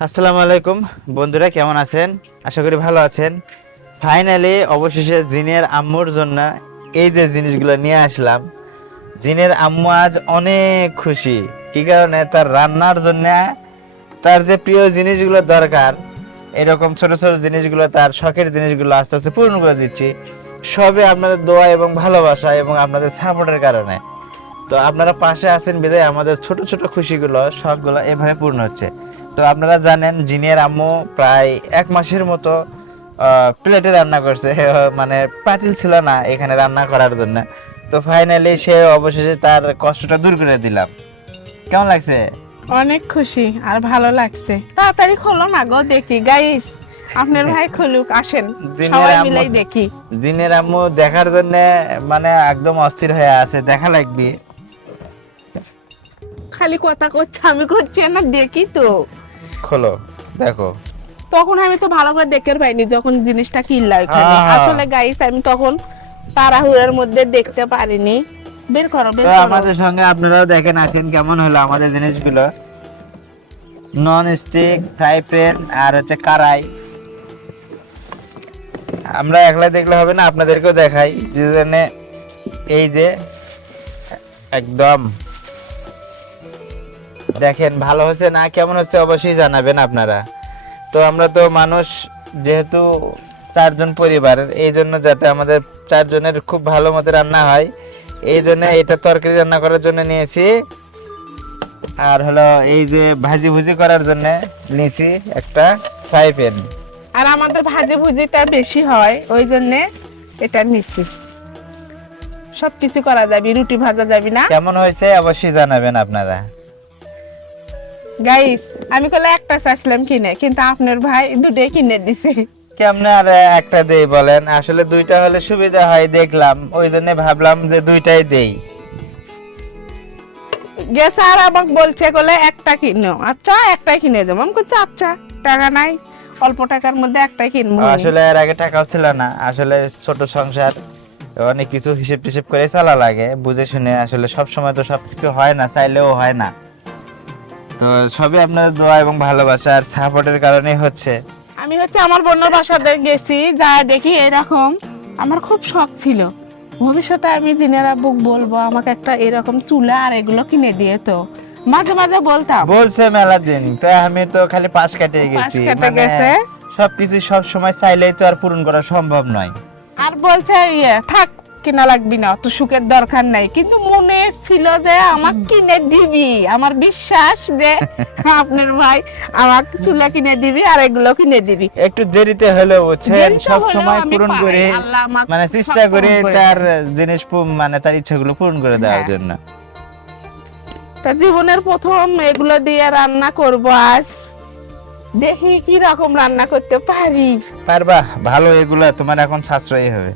আসসালামু আলাইকুম বন্ধুরা, কেমন আছেন? আশা করি ভালো আছেন। ফাইনালি অবশেষে জিনের আম্মুর জন্য এই যে জিনিসগুলো নিয়ে আসলাম। জিনের আম্মু আজ অনেক খুশি। কি কারণে? তার রান্নার জন্য তার যে প্রিয় জিনিসগুলো দরকার, এরকম ছোট ছোট জিনিসগুলো, তার শখের জিনিসগুলো আস্তে আস্তে পূরণ করে দিচ্ছি। সবে আপনাদের দোয়া এবং ভালোবাসা এবং আপনাদের সাপোর্টের কারণে। তো আপনারা পাশে আছেন বিধায় আমাদের ছোট ছোট খুশিগুলো, শখগুলো এভাবে পূর্ণ হচ্ছে। তো আপনারা জানেন জিনের আম্মু প্রায় 1 মাসের মতো প্লেটে রান্না করছে মানে পাতিল ছিল না এখানে রান্না করার জন্য। তো ফাইনালি সে অবশেষে তার কষ্টটা দূর করে দিলাম। কেমন লাগছে? অনেক খুশি আর ভালো লাগছে। তাড়াতাড়ি খোলো না গো, দেখি গাইস। আপনার ভাই খুলুক, আসেন সবাই মিলেই দেখি। জিনের আম্মু দেখার জন্য মানে একদম অস্থির হয়ে আছে, দেখা লাগবে। খালি কথা করছে, আমি করছি না, দেখি তো। খোলো, দেখো। তখন আমি তো ভালো করে দেখতে পাইনি যখন জিনিসটা কিনলা ওখানে। হ্যাঁ। আসলে গাইস আমি তখন তাড়াহুড়োর মধ্যে দেখতে পারিনি। বের করো, বের তো করো। আমাদের সঙ্গে আপনারাও দেখেন আসেন কেমন হলো আমাদের জিনিসগুলো। নন স্টিক ফ্রাই প্যান আর হচ্ছে কড়াই। আমরা একলা দেখলে হবে না, আপনাদেরকেও দেখাই। যেজন্য এই যে একদম দেখেন ভালো হচ্ছে না কেমন হচ্ছে অবশ্যই জানাবেন আপনারা। তো আমরা তো মানুষ যেহেতু 4 জন পরিবারের, এই জন্য যাতে আমাদের 4 জনের খুব ভালো মতো রান্না হয়, এই জন্য এটা তরকারি রান্না করার জন্য নিয়েছি। আর হলো এই যে ভাজি ভুজি করার জন্য নিয়েছি একটা ফ্রাই প্যান। আর আমাদের ভাজি ভুজিটা বেশি হয়, ওই জন্য এটা নিছি। সবকিছু করা যাবে, রুটি ভাজা যাবে না। কেমন হয়েছে অবশ্যই জানাবেন আপনারা। গাইস আমি কলে একটা চাইছিলাম কিনে, কিন্তু আপনার ভাই দুটোই কিনে দিছে। কেমনে আর একটা দেই বলেন? আসলে দুইটা হলে সুবিধা হয় দেখলাম, ওই জন্য ভাবলাম যে দুইটাই দেই। গেছে আর আমাকে বলছে কলে একটা কিনো। আচ্ছা একটাই কিনে দেবো। আমি বলছি আচ্ছা, টাকা নাই, অল্প টাকার মধ্যে একটাই কিনবো। আসলে এর আগে টাকাও ছিল না, আসলে ছোট সংসার, অনেক কিছু হিসেব টিসেব করে চালা লাগে, বুঝে শুনে। আসলে সব সময় তো সবকিছু হয় না, চাইলেও হয় না। তো সবই আপনাদের দোয়া এবং ভালোবাসা আর সাপোর্টের কারণেই হচ্ছে। আমি হচ্ছে আমার বোনের বাসাতে গেছি, যা দেখি এরকম। আমার খুব শখ ছিল ভবিষ্যতে আমি জিনেরা বুক বলবো আমাকে একটা এরকম চুলা আর এগুলো কিনে দিয়ে। তো মাঝে মাঝে বলতাম, বলছে মেলা দিন, তাই আমি তো খালি পাশ কাটিয়ে পাশ গেছি। কেটে গেছে। সবকিছু সব সময় চাইলেই তো আর পূরণ করা সম্ভব নয়। আর বলছে থাক, কিনা লাগবি না, অত সুখের দরকার নাই। কিন্তু মনে ছিল যে আমার কিনে দিবি, আমার বিশ্বাস যে আপনার ভাই আমাকে চুলা কিনে দিবি আর এগুলো কিনে দিবি। একটু দেরিতে হলেও বুঝছেন, দেরিতে সব হলেও সময় আমি পূরণ পাই, করে আল্লাহ আমাকে মানে সব চেষ্টা করে পূরণ করে তার দেয়। জিনিস মানে তার ইচ্ছাগুলো পূরণ করে দেওয়ার হ্যাঁ। জন্য। তা জীবনের প্রথম এগুলো দিয়ে রান্না করব আজ। দেখি কি রকম রান্না করতে পারি। পারবা? ভালো, এগুলা তোমার এখন সাশ্রয়ী হবে।